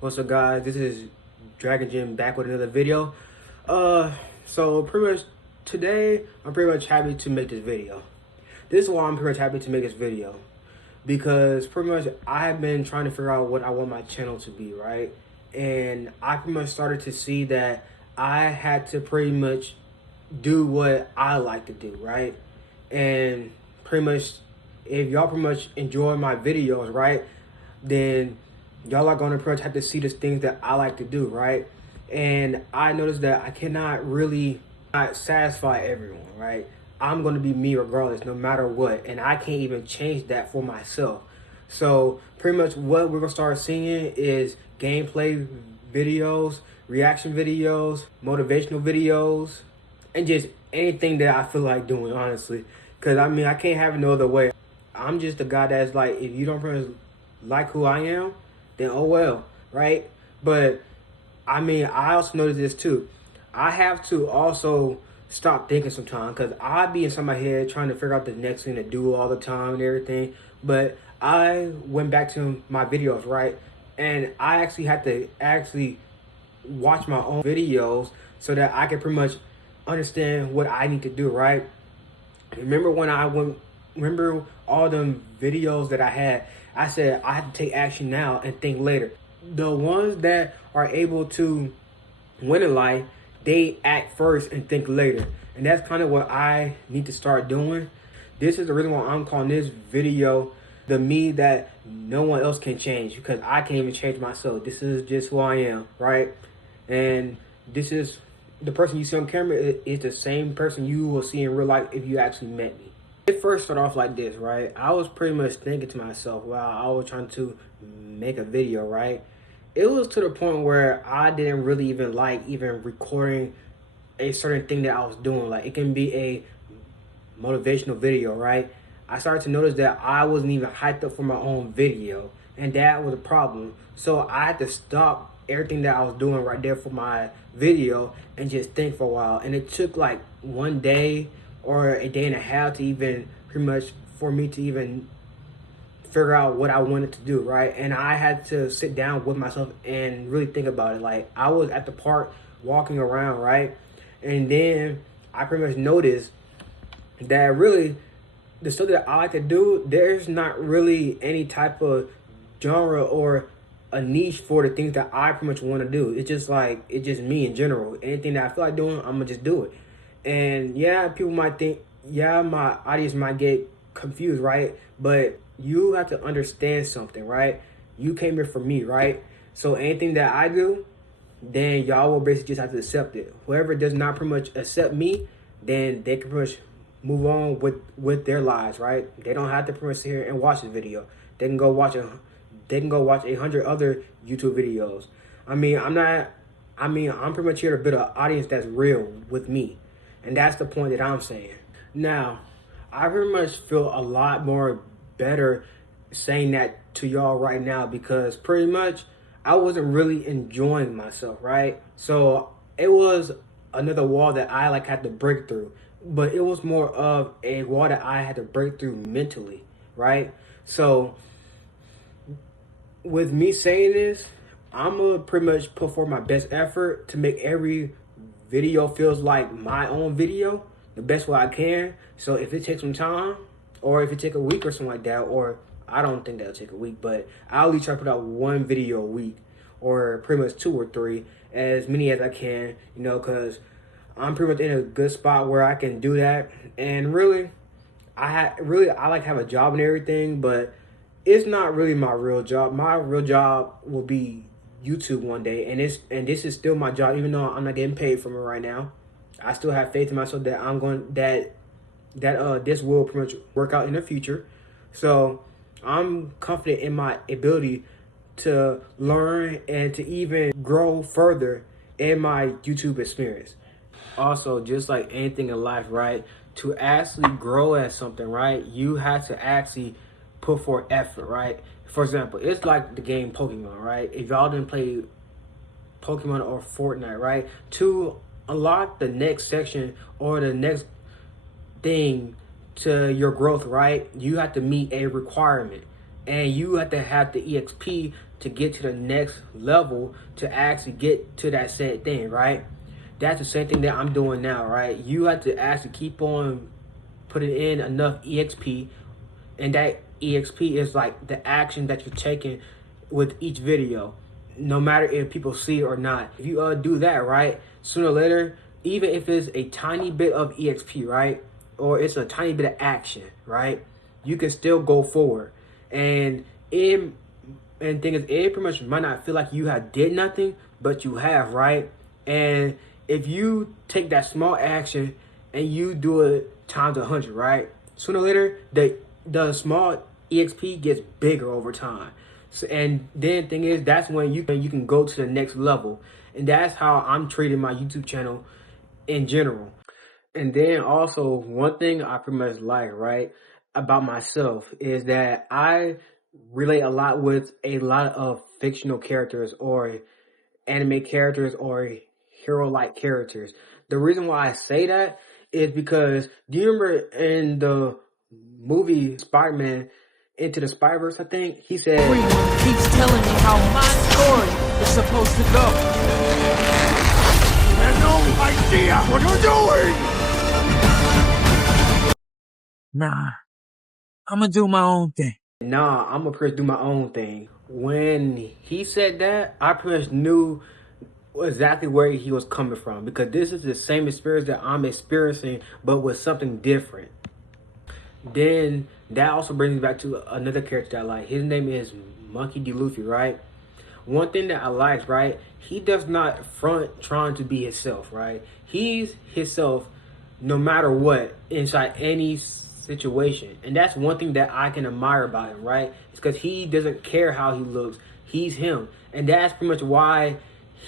What's up, guys? This is Dragon Jim back with another video. So pretty much today, I'm pretty much happy to make this video. This is why I'm pretty much happy to make this video, because pretty much I have been trying to figure out what I want my channel to be, right? And I pretty much started to see that I had to pretty much do what I like to do, right? And pretty much, if y'all pretty much enjoy my videos, right, then y'all are going to pretty much have to see the things that I like to do, right? And I noticed that I cannot really not satisfy everyone, right? I'm going to be me regardless, no matter what. And I can't even change that for myself. So pretty much what we're going to start seeing is gameplay videos, reaction videos, motivational videos, and just anything that I feel like doing, honestly. Because, I mean, I can't have it no other way. I'm just a guy that's like, if you don't pretty much like who I am, then oh well, right? But I mean, I also noticed this too. I have to also stop thinking sometimes, because I be inside my head trying to figure out the next thing to do all the time and everything. But I went back to my videos, right? And I actually had to watch my own videos so that I can pretty much understand what I need to do, right? Remember when remember all them videos that I had, I said I have to take action now and think later. The ones that are able to win in life, they act first and think later. And that's kind of what I need to start doing. This is the reason why I'm calling this video the me that no one else can change, because I can't even change myself. This is just who I am, right? And this is the person you see on camera is the same person you will see in real life if you actually met me. It first started off like this, right? I was pretty much thinking to myself while I was trying to make a video, right? It was to the point where I didn't really even like even recording a certain thing that I was doing. Like, it can be a motivational video, right? I started to notice that I wasn't even hyped up for my own video, and that was a problem. So I had to stop everything that I was doing right there for my video and just think for a while. And it took like one day or a day and a half to even pretty much for me to even figure out what I wanted to do, right? And I had to sit down with myself and really think about it. Like, I was at the park walking around, right? And then I pretty much noticed that really the stuff that I like to do, there's not really any type of genre or a niche for the things that I pretty much want to do. It's just like, it's just me in general. Anything that I feel like doing, I'm gonna just do it. And yeah, people might think, yeah, my audience might get confused, right? But you have to understand something, right? You came here for me, right? So anything that I do, then y'all will basically just have to accept it. Whoever does not pretty much accept me, then they can pretty much move on with their lives, right? They don't have to pretty much sit here and watch this video. They can go watch 100 other YouTube videos. I'm pretty much here to build an audience that's real with me. And that's the point that I'm saying. Now, I pretty much feel a lot more better saying that to y'all right now, because pretty much I wasn't really enjoying myself, right? So it was another wall that I like had to break through, but it was more of a wall that I had to break through mentally, right? So with me saying this, I'm gonna pretty much put forth my best effort to make every video feels like my own video the best way I can. So if it takes some time, or if it take a week or something like that, or I don't think that'll take a week, but I'll at least try to put out one video a week, or pretty much 2 or 3, as many as I can, you know, because I'm pretty much in a good spot where I can do that. And really, I like have a job and everything, but it's not really my real job. My real job will be YouTube one day, and this is still my job, even though I'm not getting paid from it right now. I still have faith in myself that this will pretty much work out in the future. So I'm confident in my ability to learn and to even grow further in my YouTube experience. Also, just like anything in life, right, to actually grow at something, right, you have to actually put forth effort, right? For example, it's like the game Pokemon, right? If y'all didn't play Pokemon or Fortnite, right, to unlock the next section or the next thing to your growth, right, you have to meet a requirement. and you have to have the EXP to get to the next level to actually get to that said thing, right? That's the same thing that I'm doing now, right? You have to actually keep on putting in enough EXP, and that EXP is like the action that you're taking with each video, no matter if people see it or not. If you do that, right, sooner or later, even if it's a tiny bit of EXP, right, or it's a tiny bit of action, right, you can still go forward. And thing is, it pretty much might not feel like you have did nothing, but you have, right? And if you take that small action and you do it times 100, right, sooner or later, the small EXP gets bigger over time. So, and then thing is, that's when you can go to the next level. And that's how I'm treating my YouTube channel in general. And then also, one thing I pretty much like, right, about myself is that I relate a lot with a lot of fictional characters or anime characters or hero-like characters. The reason why I say that is because, do you remember in the movie Spider-Man Into the Spider-Verse, I think, he said, "Everyone keeps telling me how my story is supposed to go. You have no idea what you're doing! Nah, I'm gonna do my own thing." nah, I'm gonna do my own thing. When he said that, I pretty much knew exactly where he was coming from, because this is the same experience that I'm experiencing, but with something different. Then that also brings me back to another character that I like. His name is Monkey D. Luffy, right? One thing that I like, right, he does not front trying to be himself, right? He's himself no matter what inside any situation. And that's one thing that I can admire about him, right? It's because he doesn't care how he looks. He's him. And that's pretty much why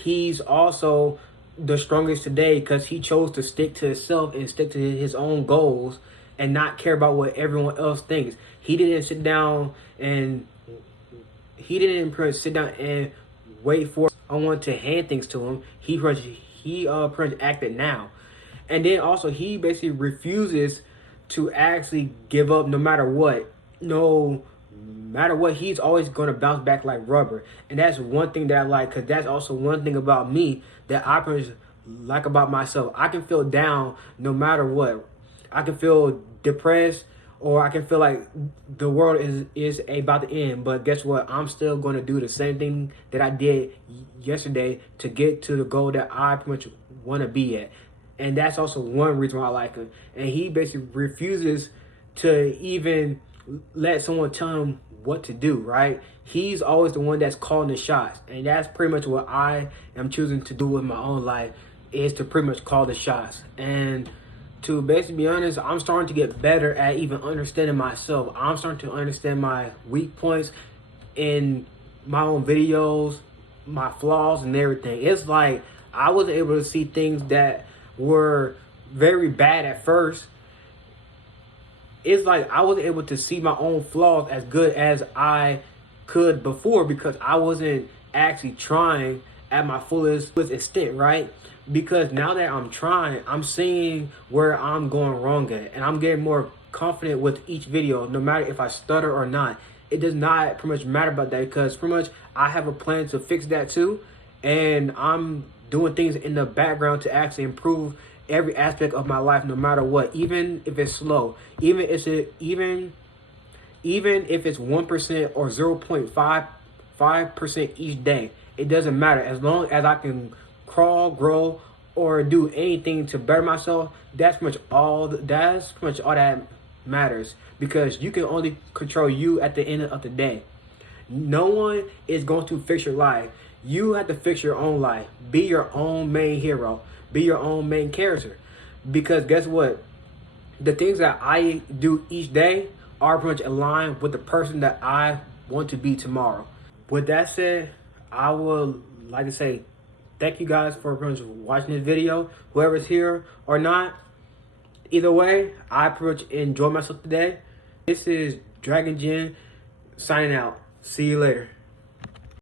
he's also the strongest today, because he chose to stick to himself and stick to his own goals and not care about what everyone else thinks. He didn't sit down and wait for someone to hand things to him. He pretty much acted now. And then also, he basically refuses to actually give up no matter what. No matter what, he's always going to bounce back like rubber. And that's one thing that I like, because that's also one thing about me that I pretty much like about myself. I can feel down no matter what. I can feel depressed, or I can feel like the world is about to end. But guess what? I'm still going to do the same thing that I did yesterday to get to the goal that I pretty much want to be at. And that's also one reason why I like him. And he basically refuses to even let someone tell him what to do, right? He's always the one that's calling the shots. And that's pretty much what I am choosing to do with my own life, is to pretty much call the shots. And to basically be honest, I'm starting to get better at even understanding myself. I'm starting to understand my weak points in my own videos, my flaws and everything. It's like I was able to see things that were very bad at first. It's like I was able to see my own flaws as good as I could before, because I wasn't actually trying at my fullest extent, right? Because now that I'm trying, I'm seeing where I'm going wrong at, and I'm getting more confident with each video, no matter if I stutter or not. It does not pretty much matter about that, because pretty much I have a plan to fix that too, and I'm doing things in the background to actually improve every aspect of my life, no matter what, even if it's slow, even if it's 1% or 0.5% each day. It doesn't matter, as long as I can crawl, grow, or do anything to better myself. That's pretty much all that matters, because you can only control you at the end of the day. No one is going to fix your life. You have to fix your own life. Be your own main hero. Be your own main character. Because guess what? The things that I do each day are pretty much aligned with the person that I want to be tomorrow. With that said, I would like to say thank you guys for pretty much watching this video. Whoever's here or not, either way, I pretty much enjoyed myself today. This is Dragon Jin signing out. See you later.